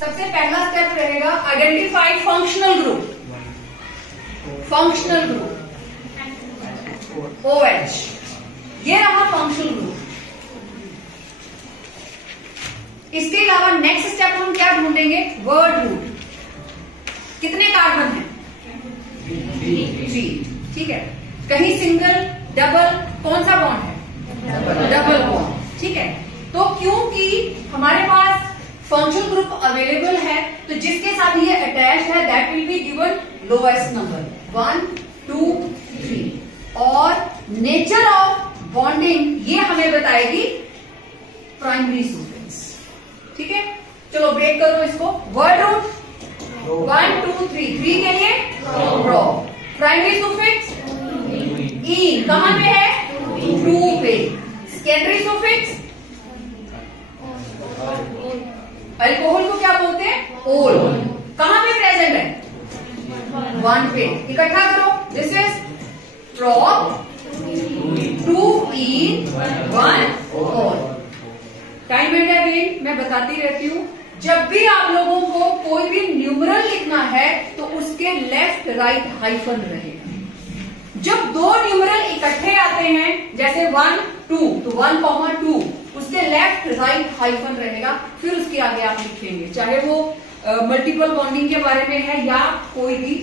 सबसे पहला स्टेप रहेगा identify functional group. Functional group OH, ये रहा फंक्शनल ग्रुप। इसके अलावा नेक्स्ट स्टेप हम क्या ढूंढेंगे? Word root. कितने कार्बन है? 3। ठीक है, कहीं सिंगल, डबल, कौन सा बॉन्ड है? Double bond. ठीक है, तो क्योंकि हमारे पास फंक्शनल ग्रुप अवेलेबल है तो जिसके साथ ये अटैच है that will be given lowest number 1, 2, 3 और नेचर ऑफ बॉन्डिंग ये हमें बताएगी प्राइमरी सीक्वेंस। ठीक है, चलो ब्रेक करो इसको। वर्ड रूट 1, 2, 3, 3 के लिए रो। प्राइमरी सुफिक्स ई कहां पे है? 2 पे। सेकेंडरी सुफिक्स अल्कोहल को क्या बोलते हैं? ओल। कहां पे प्रेजेंट है? 1 पे। इकट्ठा करो। दिस इज prop 2 इन 1 ओल। टाइम एंड अगेन मैं बताती रहती हूं, जब भी आप लोगों को कोई भी न्यूमरल लिखना है तो उसके लेफ्ट राइट हाइफन रहेगा। जब 2 न्यूमरल इकट्ठे आते हैं जैसे 1, 2 तो 1, 2 उसके लेफ्ट राइट हाइफन रहेगा, फिर उसके आगे आप लिखेंगे, चाहे वो मल्टीपल बॉन्डिंग के बारे में है या कोई भी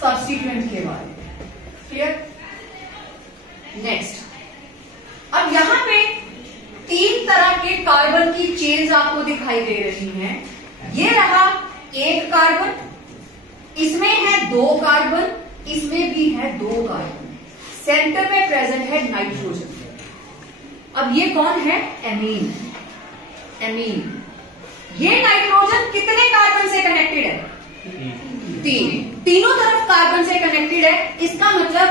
सब्स्टिट्यूएंट के बारे में। क्लियर? नेक्स्ट, अब यहां पे 3 तरह के कार्बन की चेन्स आपको दिखाई दे रही हैं। ये रहा एक कार्बन, इसमें है 2 कार्बन, इसमें भी है 2 कार्बन, सेंटर में प्रेजेंट है नाइट्रोजन। अब ये कौन है? एमीन। एमीन, ये नाइट्रोजन कितने कार्बन से कनेक्टेड है? 3। तीनों तरफ कार्बन से कनेक्टेड है। इसका मतलब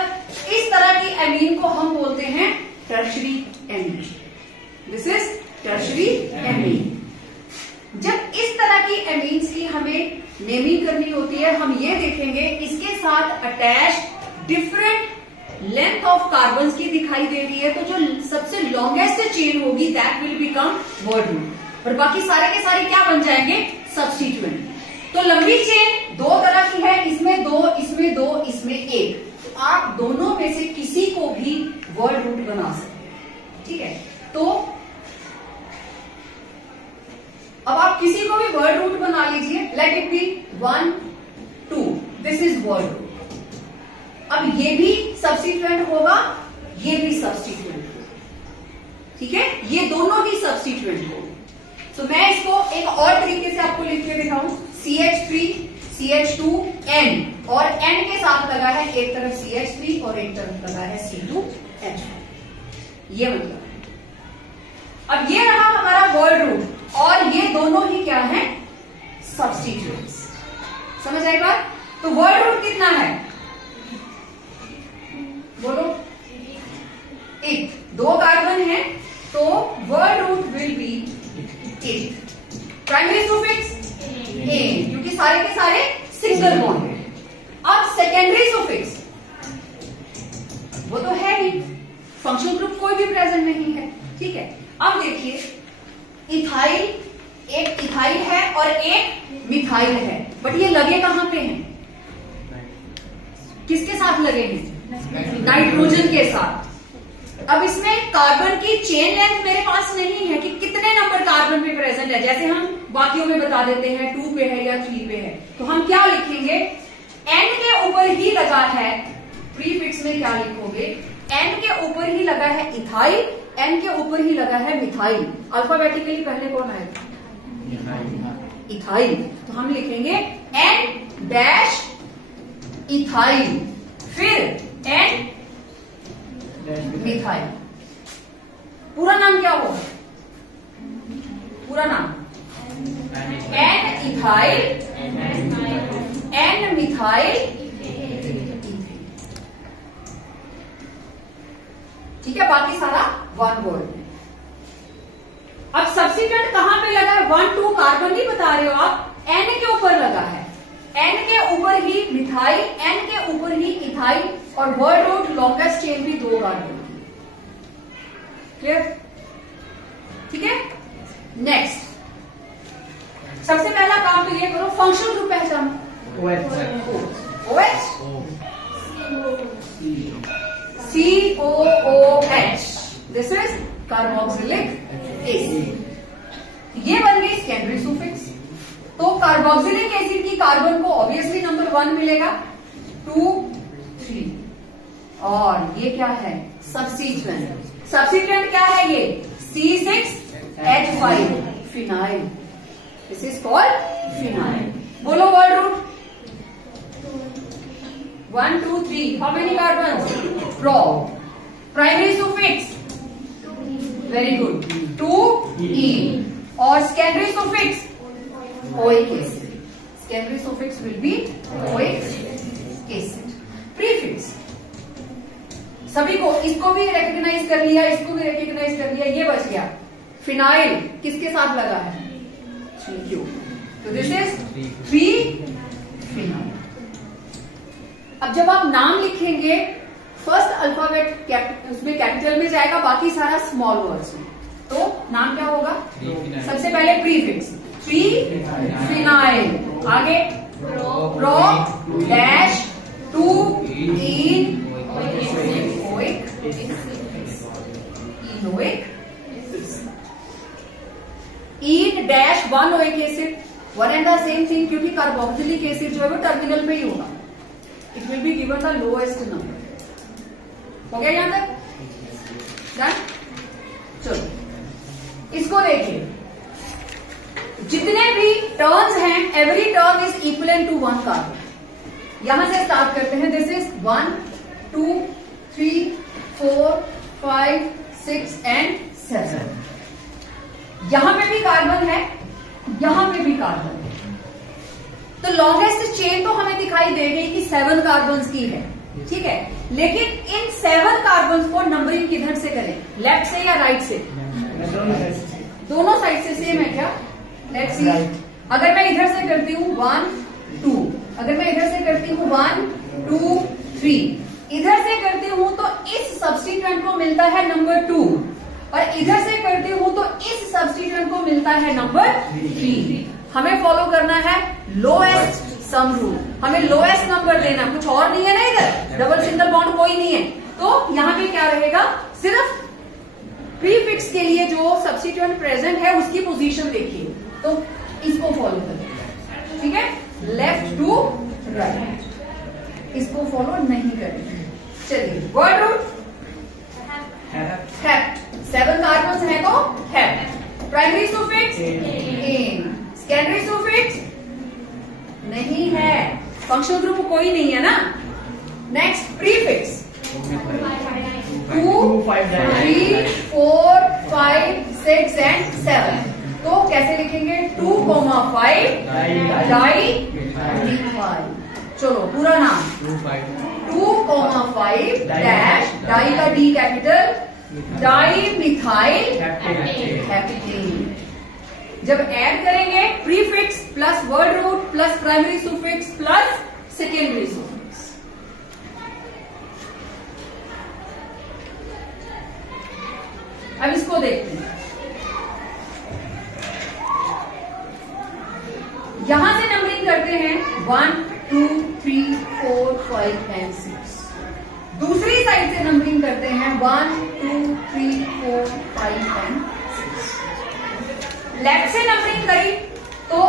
इस तरह की एमीन को हम बोलते हैं tertiary amine. This is tertiary amine. जब इस तरह की एमीन्स की हमें नेमिंग करनी होती है, हम ये देखेंगे इसके साथ attach different length of carbon की दिखाई दे रही है, तो जो सबसे लॉन्गेस्ट चेन होगी that will become word root और बाकी सारे के सारे क्या बन जाएंगे? सब्स्टिट्यूएंट। तो लंबी चेन 2 तरह की है, इसमें 2, इसमें 2, इसमें 1। तो आप दोनों में से किसी को भी वर्ड रूट बना सकते हैं। ठीक है, तो अब आप किसी को भी वर्ड रूट बना लीजिए। Let it be 1, 2, this is word root. अब ये भी सब्स्टिट्यूएंट होगा, ये भी सब्स्टिट्यूएंट होगा। ठीक है, ये दोनों ही सब्स्टिट्यूएंट होंगे। तो मैं इसको एक और तरीके से आपको लिख के दिखाऊं। CH3, CH2, N और N के साथ लगा है एक तरफ CH3 और एक तरफ लगा है C2H। ये मतलब है। अब ये रहा हमारा वर्ड रूट और ये दोनों ही क्या है? सब्स्टिट्यूएंट्स। समझ आई बात? तो वर्ड रूट कितना है? बोलो। 1। 2 कार्बन है तो word root will be 8। Primary suffix a, क्योंकि सारे के सारे सिंगल बॉन्ड है। अब सेकेंडरी सुफिक्स वो तो है ही, फंक्शनल ग्रुप कोई भी प्रेजेंट नहीं है। ठीक है, अब देखिए इथाइल, एक इथाइल है और एक मिथाइल है, बट ये लगे कहां पे हैं? किसके साथ लगे हैं? नाइट्रोजन के साथ। अब इसमें कार्बन की चेन लेंथ मेरे पास नहीं है कि कितने नंबर कार्बन पे प्रेजेंट है, जैसे हम बाकियों में बता देते हैं 2 पे है या 3 पे है। तो हम क्या लिखेंगे? N के ऊपर ही लगा है, प्रीफिक्स में क्या लिखोगे? N के ऊपर ही लगा है इथाइल, N के ऊपर ही लगा है मिथाइल। अल्फाबेटिकली पहले कौन आएगा? इथाइल। तो हम लिखेंगे N डैश इथाइल, फिर N मिथाइल। पूरा नाम क्या होगा? पूरा नाम N इथाइल, N मिथाइल। ठीक है, बाकी सारा 1 वर्ड। अब सब्स्टिट्यूएंट कहां पे लगा है? 1, 2 कार्बन नहीं बता रहे हो आप, N के ऊपर लगा है। N के ऊपर ही मिथाइल, N के ऊपर ही इथाइल और वर्ड रूट लॉन्गेस्ट चेन भी 2 कार्बन की। क्लियर? ठीक है, नेक्स्ट सबसे पहला काम तो ये करो, फंक्शनल ग्रुप पहचानो। OH, COOH, this is carboxylic acid. ये बन गई सेकेंडरी सुफिक्स। तो कार्बोक्सिलिक एसिड की कार्बन को ऑब्वियसली नंबर 1 मिलेगा, 2, 3। और ये क्या है? सब्स्टिट्यूएंट। सब्स्टिट्यूएंट क्या है ये? C6H5, phenyl. This is called phenyl. बोलो word root. 1, 2, 3। How many carbon? Pro. Primary suffix, very good, 2E। और secondary suffix oic acid. Secondary suffix will be oic acid. Prefix सभी को, इसको भी रिकॉग्नाइज कर लिया, इसको भी रिकॉग्नाइज कर लिया, ये बच गया। फिनाइल किसके साथ लगा है? 3Q। तो दिस इज 3 फिनाइल। अब जब आप नाम लिखेंगे, फर्स्ट अल्फाबेट उसमें कैपिटल में जाएगा, बाकी सारा स्मॉल वर्ड्स में। तो नाम क्या होगा? सबसे पहले प्रीफिक्स 3 फिनाइल, आगे pro dash 2 enoic en dash 1 oic acid, one and the same thing, क्योंकि कार्बोक्सिलिक एसिड जो है वो टर्मिनल में ही होगा। It will be given the lowest number. हो गया यहां तक? डन। चलो इसको देखिए, जितने भी टर्न्स हैं, every turn is equivalent to 1 carbon. यहां से स्टार्ट करते हैं। This is 1, 2, 3, 4, 5, 6 and 7। यहां पे भी कार्बन है, यहां पे भी कार्बन है। तो लॉन्गेस्ट चेन तो हमें दिखाई दे गई कि 7 कार्बन की है, ठीक है। लेकिन इन 7 कार्बन को नंबरिंग किधर से करें? लेफ्ट से या राइट से? दोनों साइड से सेम है क्या? Let's see. अगर मैं इधर से करती हूँ 1, 2, अगर मैं इधर से करती हूँ 1, 2, 3, इधर से करती हूँ तो इस सब्स्टिट्यूएंट को मिलता है नंबर 2, और इधर से करती हूँ तो इस सब्स्टिट्यूएंट को मिलता है नंबर 3। हमें फॉलो करना है लोएस्ट सम रूल। हमें लोएस्ट नंबर लेना, कुछ और नहीं है ना, इधर डबल सिंगल बॉन्ड कोई नहीं है। तो यहाँ पे क्या रहेगा? सिर्फ प्रीफिक्स के लिए जो सब्स्टिट्यूएंट प्रेजेंट है उसकी पोजीशन देखिए, तो इसको फॉलो करें, ठीक है। लेफ्ट टू राइट, इसको फॉलो नहीं करेंगे। चलिए वर्ड रूट हेप्ट, 7 कार्बन है तो हेप्ट। प्राइमरी सुफिक्स इन, सेकेंडरी सुफिक्स नहीं है, फंक्शनल ग्रुप कोई नहीं है ना। Next prefix 2, 3, 4, 5, 6 and 7। तो कैसे लिखेंगे? 2,5 डाई मिथाइल। चलो पूरा नाम 2,5 डैश, डाई का D capital, di methyl heptane. जब ऐड करेंगे prefix plus word root plus primary suffix plus secondary suffix. अब इसको देखते हैं। यहां से नंबरिंग करते हैं 1, 2, 3, 4, 5 एंड 6। दूसरी साइड से नंबरिंग करते हैं 1, 2, 3, 4, 5 एंड 6। लेफ्ट से नंबरिंग करी तो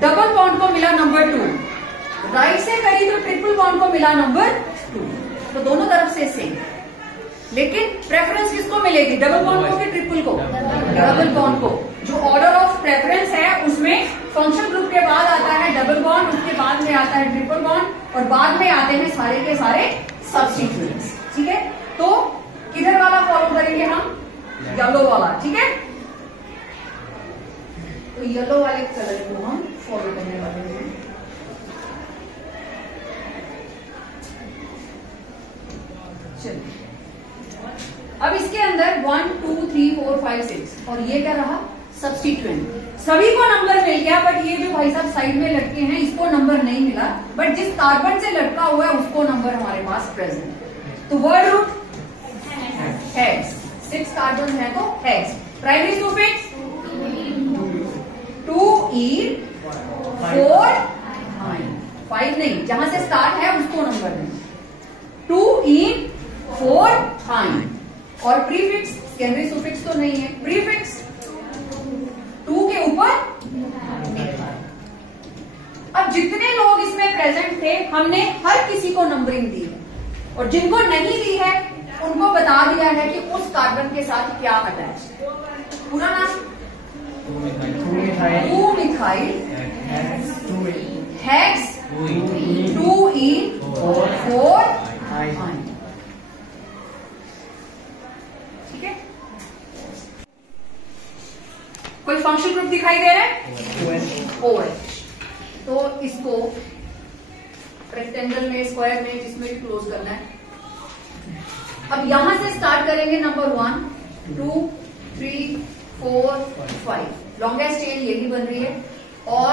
डबल बॉन्ड को मिला नंबर 2, राइट से करी तो ट्रिपल बॉन्ड को मिला नंबर 2। तो दोनों तरफ से सेम, लेकिन प्रेफरेंस किसको मिलेगी? डबल बॉन्ड को कि ट्रिपल को? डबल बॉन्ड को। जो ऑर्डर ऑफ प्रेफरेंस है उसमें फंक्शन ग्रुप के बाद आता है डबल बॉन्ड, उसके बाद में आता है ट्रिपल बॉन्ड, और बाद में आते हैं सारे के सारे सब्स्टिट्यूएंट्स, ठीक है। तो किधर वाला फॉलो करेंगे हम? येलो वाला, ठीक है। तो येलो वाले कलर को हम फॉलो करने वाले हैं। चलिए अब इसके अंदर 1, 2, 3, 4, 5, 6 और ये क्या रहा? सब्स्टिट्यूएंट। सभी को नंबर मिल गया, बट ये जो भाई साहब साइड में लटके हैं इसको नंबर नहीं मिला, बट जिस कार्बन से लटका हुआ है उसको नंबर हमारे पास प्रेजेंट। तो वर्ड रूट हेक्स, 6 कार्बन है तो हेक्स। प्राइमरी सुफिक्स इन 4 आइन, 5 नहीं, जहां से स्टार्ट है उसको नंबर दें, 2 इन 4 आइन। और प्रीफिक्स, सेकेंडरी सुफिक्स तो नहीं है, प्रीफिक्स 2 के ऊपर। अब जितने लोग इसमें प्रेजेंट थे हमने हर किसी को नंबरिंग दी है, और जिनको नहीं दी है उनको बता दिया है कि उस कार्बन के साथ क्या अटैच है। पूरा नाम 2-मिथाइल हेक्स 2 इन 4 आइन। ठीक है, कोई फंक्शन ग्रुप दिखाई दे रहा है? OH। तो इसको रेक्टेंगल में, स्क्वायर में, जिसमें भी क्लोज करना है। अब यहां से स्टार्ट करेंगे, नंबर 1 2 3 4 5, लॉन्गेस्ट चेन यही बन रही है, और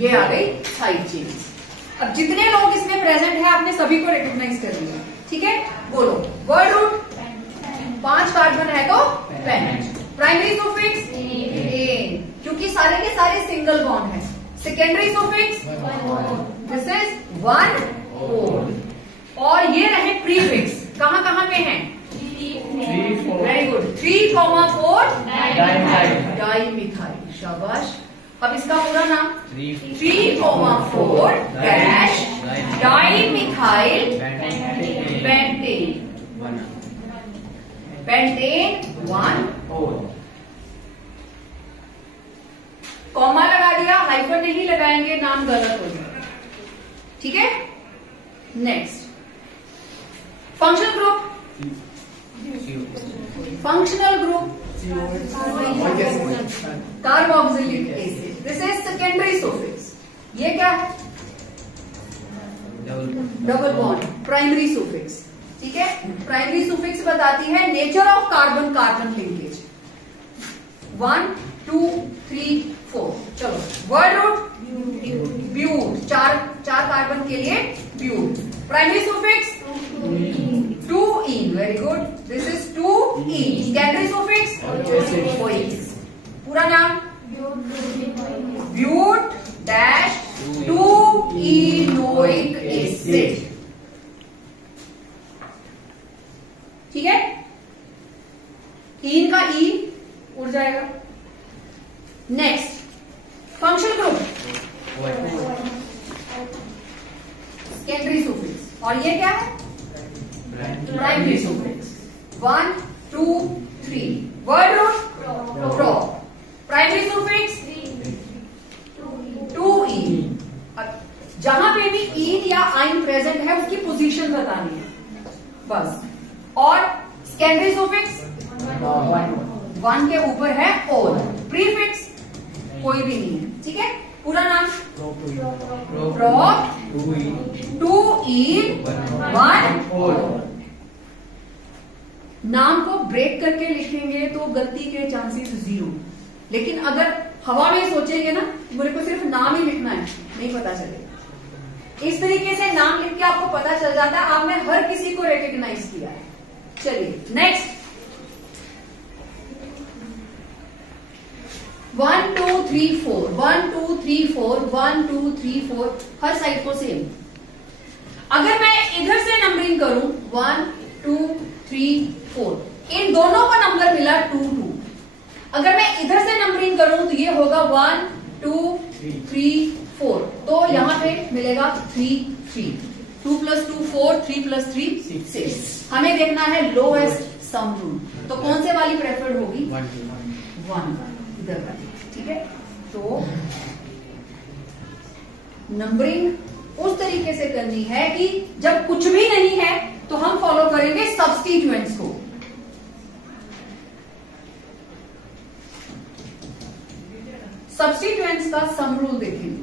ये आ गई साइड चेन। अब जितने लोग इसमें प्रेजेंट है आपने सभी को रिकॉग्नाइज कर लिया। ठीक है, बोलो वर्ड रूट, 5 कार्बन है तो पेंट। प्राइमरी सुफिक्स एन, क्योंकि सारे के सारे सिंगल बॉन्ड है। Secondary suffix this is 1 O। और ये रहे प्रीफिक्स, कहां कहां पे हैं? वेरी गुड, 3,4 डाइमिथाइल, शाबाश। अब इसका पूरा नाम 3,4 dash dimethyl pentane, pentane 1। Comma लगा दिया, हाइफन नहीं लगाएंगे, नाम गलत हो जाएगा। ठीक है, next functional group, functional group carboxylic acid, this is secondary suffix. ये क्या है? Double bond, primary suffix. ठीक है, प्राइमरी सुफिक्स बताती है nature of carbon carbon linkage. 1 2 3 4, चलो वर्ड रूट ब्यूट, चार कार्बन के लिए but. Primary suffix 2 ene, very good, this is 2 ene. Secondary suffix OH, पूरा नाम ब्यूट डैश 2 इनोइक एसिड। ठीक है, इन का ई उड़ जाएगा। Next functional group secondary suffix, और ये क्या है? Primary suffix 1 2 3, word root pro, primary suffix 2 ene. जहां पे भी इन या आइन प्रेजेंट है उसकी पोजीशन बतानी है बस। और सेकेंडरी सुफिक्स 1 के ऊपर है और, प्रीफिक्स कोई भी नहीं है। ठीक है, पूरा नाम प्रो 2 इन 1। नाम को ब्रेक करके लिखेंगे तो गलती के चांसेस 0, लेकिन अगर हवा में सोचेंगे ना, मेरे को सिर्फ नाम ही लिखना है, नहीं पता चलेगा। इस तरीके से नाम लिख के आपको पता चल जाता है आपने हर किसी को रिकॉग्नाइज किया है। चलिए नेक्स्ट 1 2 3 4, 1 2 3 4, 1 2 3 4, हर साइड को सेम। अगर मैं इधर से नंबरिंग करूं 1 2 3 4, इन दोनों का नंबर मिला 2 2। अगर मैं इधर से नंबरिंग करूं तो ये होगा 1 2 3 4, तो यहां पे मिलेगा 3 3, 2 + 2 4, 3 + 3 6। हमें देखना है लोएस्ट सम रूल, तो कौन से वाली प्रेफर्ड होगी? 1 इधर वाली। ठीक है, तो नंबरिंग उस तरीके से करनी है कि जब कुछ भी नहीं है तो हम फॉलो करेंगे सब्स्टिट्यूएंट्स को। सब्स्टिट्यूएंट्स का सम रूल देखेंगे,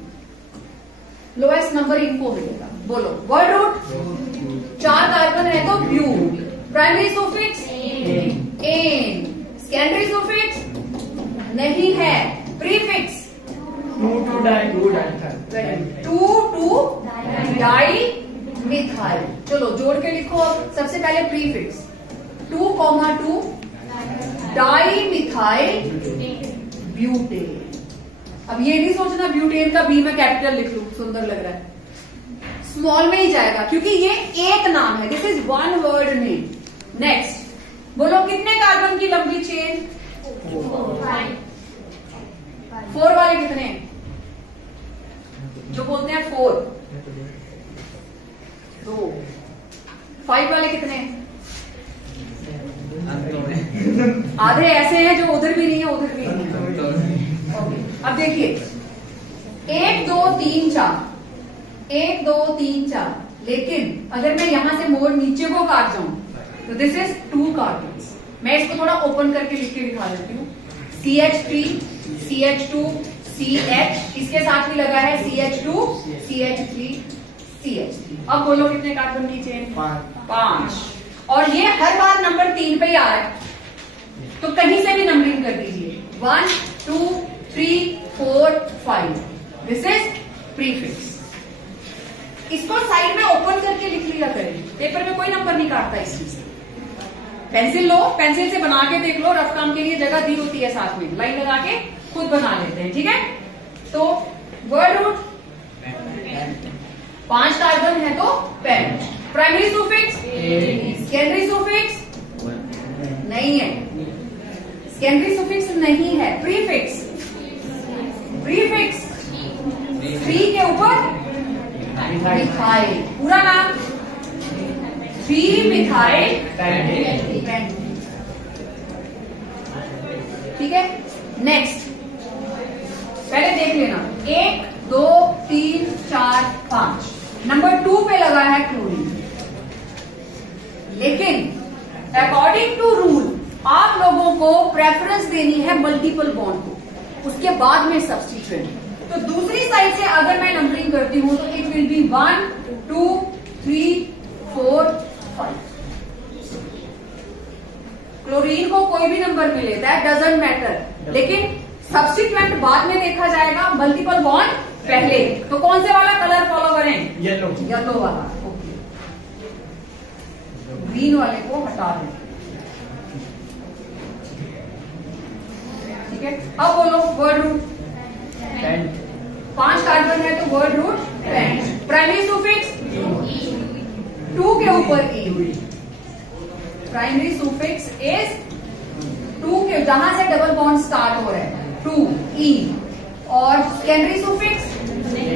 लोएस्ट नंबर इनको मिलेगा। बोलो वर्ड रूट, 4 कार्बन है तो but, primary suffix ane, secondary suffix नहीं है, प्रीफिक्स 2 2 डाइमिथाइल। चलो जोड़ के लिखो। अब सबसे पहले प्रीफिक्स 2, 2 डाइमिथाइल ब्यूटेन। अब ये नहीं सोचना ब्यूटेन का बी में कैपिटल लिख लूं, सुंदर लग रहा है, स्मॉल में ही जाएगा क्योंकि ये एक नाम है, this is one word name. Next बोलो कितने कार्बन की लंबी चेन? 4 वाले कितने हैं? जो बोलते हैं 4, 2। 5 वाले कितने हैं? आधे ऐसे हैं जो उधर भी नहीं है उधर भी नहीं है। ओके, अब देखिए 1 2 3 4, 1 2 3 4, लेकिन अगर मैं यहां से मोड़ नीचे को काट जाऊं तो दिस इज 2 कार्बन। मैं इसको थोड़ा ओपन करके लिख के दिखा देती हूँ। CH3 CH2 CH, इसके साथ भी लगा है CH2 CH3 CH3। अब बोलो कितने कार्बन की चेन? 5। और ये हर बार नंबर 3 पे ही आ रहा है, तो कहीं से भी नंबरिंग कर दीजिए। 1 2 3 4 5, दिस इज प्रीफिक्स। इसको साइड में ओपन करके लिख लिया करें, पेपर में कोई नंबर नहीं काटता इस चीज से। पेंसिल लो, पेंसिल से बना के देख लो, रफ काम के लिए जगह दी होती है साथ में, लाइन लगा के खुद बना लेते हैं, ठीक है। तो वर्ड रूट 5 कार्बन है तो pent. Primary suffix, secondary suffix नहीं है, सेकेंडरी सुफिक्स नहीं है। प्रीफिक्स, प्रीफिक्स 3 के ऊपर मिथाइल, पूरा नाम 3 मिथाइल पेंट, ठीक है। नेक्स्ट पहले देख लेना, 1 2 3 4 5, नंबर 2 पे लगा है क्लोरीन। लेकिन अकॉर्डिंग टू रूल आप लोगों को प्रेफरेंस देनी है मल्टीपल बॉन्ड को, उसके बाद में सब्स्टिट्यूएंट। तो दूसरी साइड से अगर मैं नंबरिंग करती हूं तो इट विल बी 1 2 3 4 5। क्लोरीन को कोई भी नंबर मिले, दैट डजंट मैटर, लेकिन सब्स्टिट्यूएंट बाद में देखा जाएगा, मल्टीपल बॉन्ड पहले। तो कौन से वाला कलर फॉलो करें? येलो, येलो वाला। ओके, ग्रीन वाले को हटा दें, ठीक है। अब बोलो वर्ड रूट 5 कार्बन है तो word root pent. Primary suffix 2 के ऊपर ई, प्राइमरी सुफिक्स इज 2 के, जहां से डबल बॉन्ड स्टार्ट हो रहा है 2 ई। और सेकेंडरी सुफिक्स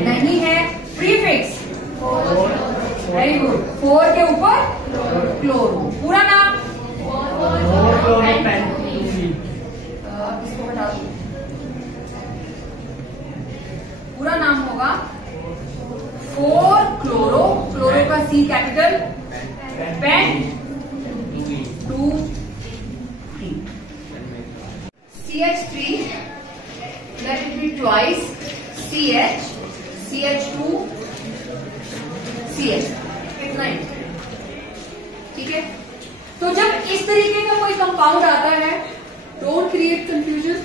नहीं है। प्रीफिक्स वेरी गुड, 4 के ऊपर क्लोरो, पूरा नाम इसको बता दो, पूरा नाम होगा 4 क्लोरो, क्लोरो का C capital, paint 2 3। CH3 let it be twice CH CH2 CH, इतना ही, ठीक है। तो जब इस तरीके का कोई कंपाउंड आता है, डोंट क्रिएट कंफ्यूजन।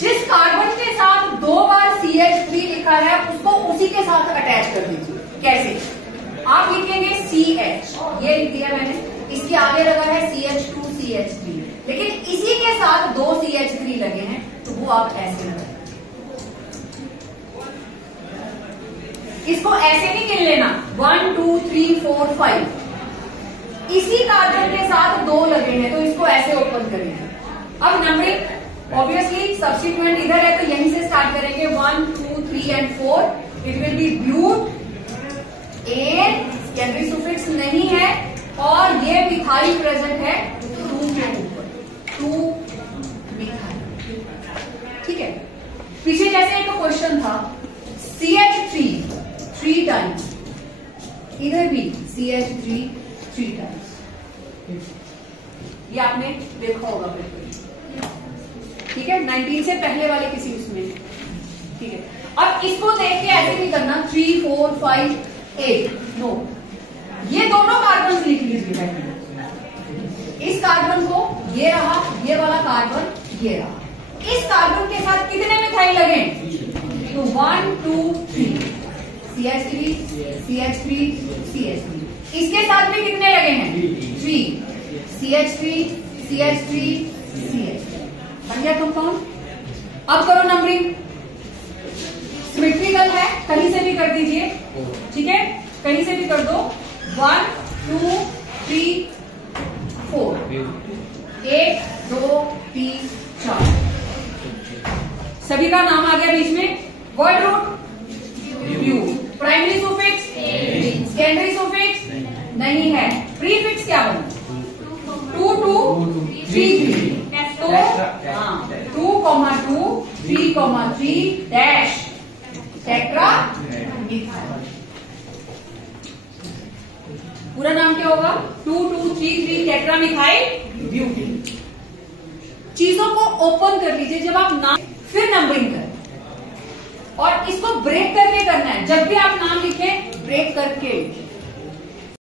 जिस कार्बन के साथ 2 बार CH3 लिखा है उसको उसी के साथ अटैच कर दीजिए। कैसे? आप लिखेंगे CH, ये लिख दिया मैंने, इसके आगे लगा है CH2 CH3, लेकिन इसी के साथ 2 CH3 लगे हैं तो वो आप ऐसे लगाएं। इसको ऐसे नहीं गिन लेना 1 2 3 4 5, इसी कार्बन के साथ 2 लगे हैं तो इसको ऐसे ओपन करेंगे। अब नंबरिंग ऑब्वियसली सब्स्टिट्यूएंट इधर है तो यहीं से स्टार्ट करेंगे 1 2 3 and 4, it will be but. Secondary suffix नहीं है और ये मिथाइल प्रेजेंट है 2 के ऊपर, 2 मिथाइल, ठीक है। पीछे जैसे एक क्वेश्चन था CH3 3 टाइम्स, इधर भी CH3 3 टाइम्स, ये आपने देखा होगा बिल्कुल, ठीक है। 19 से पहले वाले किसी उसमें, ठीक है। अब इसको देख के ऐसे नहीं करना 3 4 5 8, नो, ये दोनों कार्बन लिख लीजिए पहले। इस कार्बन को ये रहा, ये वाला कार्बन ये रहा, इस कार्बन के साथ कितने मिथाइल लगे? तो 1 2 3, CH3 CH3 CH3, इसके साथ भी कितने लगे हैं? 3, CH3 CH3 CH3, बन गया कंपाउंड। अब करो नंबरिंग, कहीं से भी कर दीजिए, ठीक है, कहीं से भी कर दो। 1 2 3 4, 1 2 3 4, सभी का नाम आ गया बीच में। वर्ड रूट यू, प्राइमरी सुफिक्स सेकेंडरी सुफिक्स नहीं है, प्रीफिक्स क्या बना? 2 2 3 3, तो 2 2 3 3 डैश टेट्रा मिथाइल। पूरा नाम क्या होगा? 2 2 3 3 टेट्रा मिथाइल ब्यूटेन। चीजों को ओपन कर लीजिए जब आप नाम, फिर नंबरिंग करें, और इसको ब्रेक करके करना है। जब भी आप नाम लिखें ब्रेक करके लिखें।